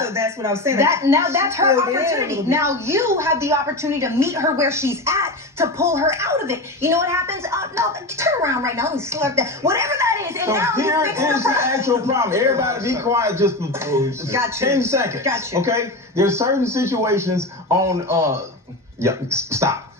So that's what I was saying. That's her opportunity. Now you have the opportunity to meet her where she's at, to pull her out of it. You know what happens? No, turn around right now and slurp that. Whatever that is. And So now here is the actual problem. Everybody be quiet just for 10 seconds. Gotcha. Okay? There's certain situations on stop.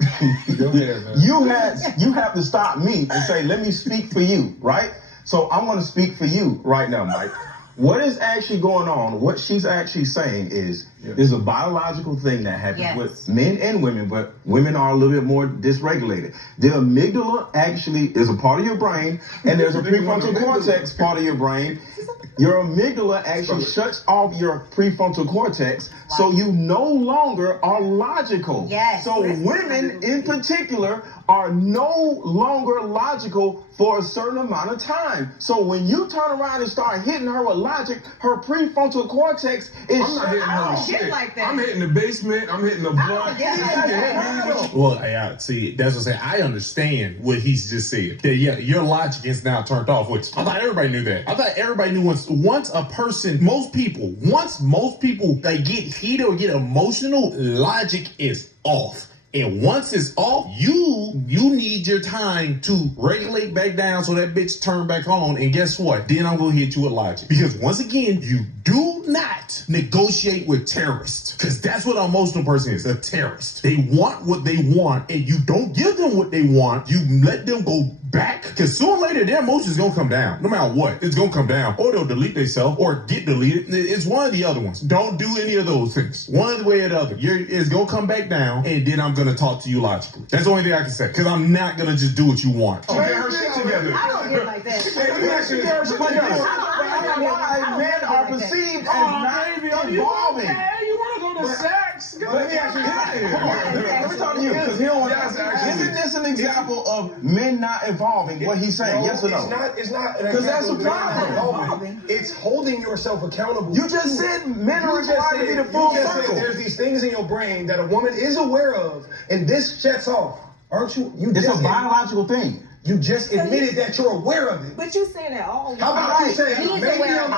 Go ahead, man. You have to stop me and say, let me speak for you, right? So I'm gonna speak for you right now, Mike. What is actually going on, what she's actually saying is, there's a biological thing that happens with men and women, but women are a little bit more dysregulated. The amygdala actually is a part of your brain, and there's a prefrontal cortex part of your brain. Your amygdala actually shuts off your prefrontal cortex, so you no longer are logical. So women in particular are no longer logical for a certain amount of time. So when you turn around and start hitting her with logic, her prefrontal cortex is I'm not hitting her shit. Like that. I'm hitting the basement. I'm hitting the blunt. Well, see, that's what I'm saying. I understand what he's just said. That your logic is now turned off, which I thought everybody knew that. I thought everybody knew once a person, most people they get heated or get emotional, logic is off. And once it's off, you need your time to regulate back down so that bitch turn back on. And guess what? Then I'm gonna hit you with logic. Because once again, you do not negotiate with terrorists. Because that's what an emotional person is, a terrorist. They want what they want, and you don't give them what they want. You let them go back. Because sooner or later, their emotions gonna come down. No matter what, it's gonna come down. Or they'll delete themselves or get deleted. It's one of the other ones. Don't do any of those things. One way or the other. It's gonna come back down, and then I'm gonna talk to you logically. That's the only thing I can say. Because I'm not gonna just do what you want. Get her shit together. I don't get like that. Why men are perceived as not evolving. You want to go to sex? Let me ask you let me talk to you, because he don't want to ask. Isn't this an example of men not evolving? What he's saying, yes or no? It's not. Because that's a problem. It's holding yourself accountable. You just said men are required to be the full circle. There's these things in your brain that a woman is aware of, and this shuts off. Aren't you? It's a biological thing. You just admitted that you're aware of it. But you saying that all. How about you say maybe I'm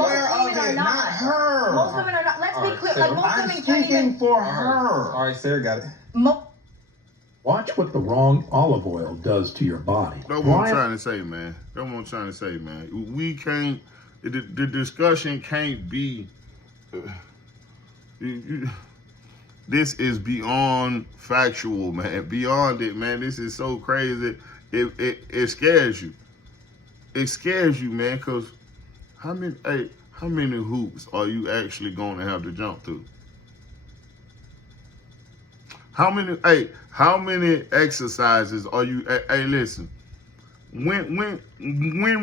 aware of it, not her. Most women are not. Let's be clear. Like most women can't even. For her. All right, Sarah got it. Watch what the wrong olive oil does to your body. That's what I'm trying to say, man. That's what I'm trying to say, man. We can't. The discussion can't be. This is beyond factual, man. Beyond it, man. This is so crazy. It scares you. It scares you, man, because how many hoops are you actually going to have to jump through? How many exercises are you? Hey, listen. When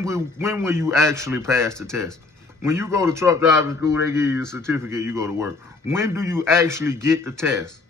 will you actually pass the test? When you go to truck driving school, they give you a certificate. You go to work. When do you actually get the test?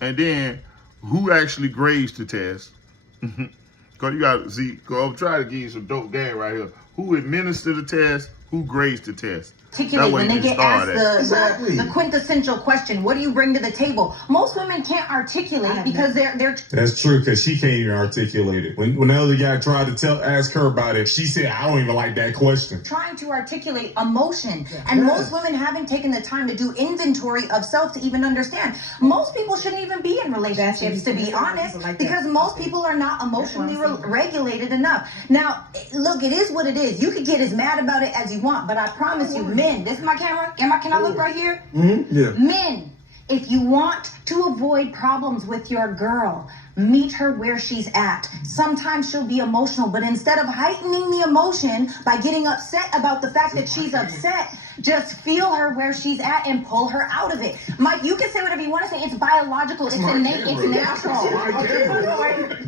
And then, who actually grades the test? Because you got to see. I'm trying to give you some dope game right here. Who administers the test? Who grades the test? Articulate when they get asked the quintessential question, what do you bring to the table? Most women can't articulate because they're That's true, because she can't even articulate it. When the other guy tried to ask her about it, she said, I don't even like that question. Trying to articulate emotion. And most women haven't taken the time to do inventory of self to even understand. Most people shouldn't even be in relationships, to be honest, because most people are not emotionally regulated enough. Now, look, it is what it is. You could get as mad about it as you want, but I promise you, men, this is my camera. Can I look right here? Yeah. Men, if you want to avoid problems with your girl, meet her where she's at. Sometimes she'll be emotional, but instead of heightening the emotion by getting upset about the fact that she's upset, just feel her where she's at and pull her out of it. Mike, you can say whatever you want to say. It's biological. It's innate. It's natural.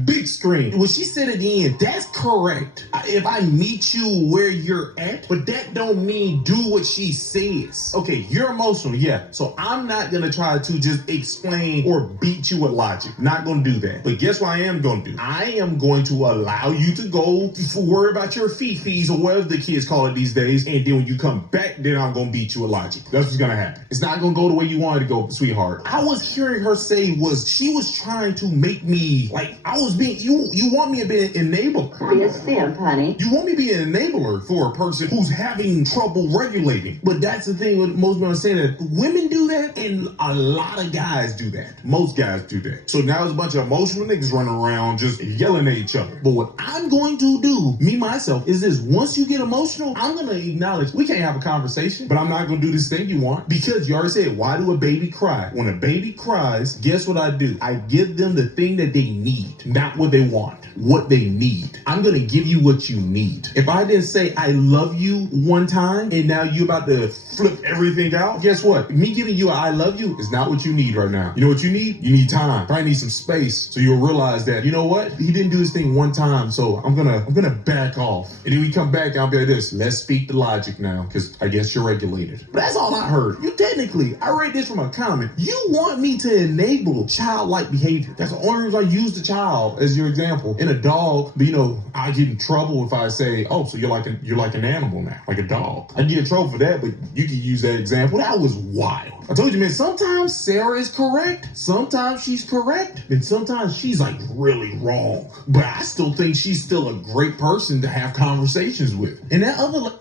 Big screen. When she said at the end, that's correct. If I meet you where you're at, but that don't mean do what she says. Okay, you're emotional, yeah. So I'm not going to try to just explain or beat you with logic. Not going to do that. that. But guess what I am going to do? I am going to allow you to go worry about your fees or whatever the kids call it these days. And then when you come back, then I'm going to beat you with logic. That's what's going to happen. It's not going to go the way you wanted to go, sweetheart. I was hearing her say she was trying to make me, like, I was being, you want me to be an enabler. Be a simp, honey. You want me to be an enabler for a person who's having trouble regulating. But that's the thing with most men are saying, that women do that and a lot of guys do that. Most guys do that. So now there's a bunch of emotional niggas running around just yelling at each other. But what I'm going to do, me myself, is this: once you get emotional, I'm going to acknowledge we can't have a conversation, but I'm not going to do this thing you want, because you already said, why do a baby cry? When a baby cries, guess what I do? I give them the thing that they need, not what they want, what they need. I'm going to give you what you need. If I didn't say I love you one time and now you're about to flip everything out, guess what? Me giving you a I love you is not what you need right now. You know what you need? You need time. Probably need some space, so you'll realize that, you know what? He didn't do this thing one time, so I'm gonna back off. And then we come back, I'll be like this: let's speak the logic now, because I guess you're regulated. But that's all I heard. You technically, I read this from a comment. You want me to enable childlike behavior. That's the only reason I use the child as your example. In a dog, but I get in trouble if I say, oh, so you're like an animal now, like a dog. I get in trouble for that, but you can use that example. That was wild. I told you, man, sometimes Sarah is correct. Sometimes she's correct. And sometimes she's like really wrong. But I still think she's still a great person to have conversations with. And that other...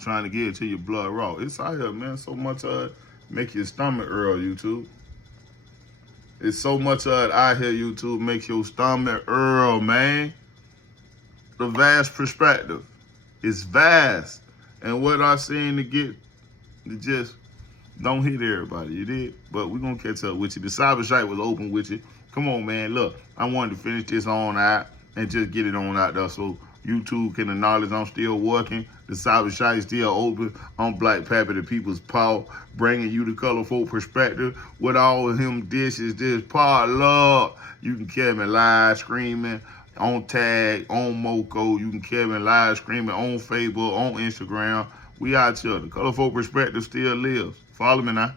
Trying to get it to your blood raw. It's out here, man. So much of it make your stomach earl, YouTube. It's so much of it out here, YouTube, makes your stomach earl, man. The vast perspective. It's vast. And what I seen to get, it just don't hit everybody, you did? But we're going to catch up with you. The cyber site was open with you. Come on, man. Look, I wanted to finish this on out and just get it on out there so YouTube can acknowledge I'm still working. The cyber site is still open. I'm Black Pepper, the people's paw, bringing you the colorful perspective with all of him dishes. This part love. You can catch me live screaming on Tag, on Moco. You can catch me live screaming on Facebook, on Instagram. We out here. The colorful perspective still lives. Follow me now.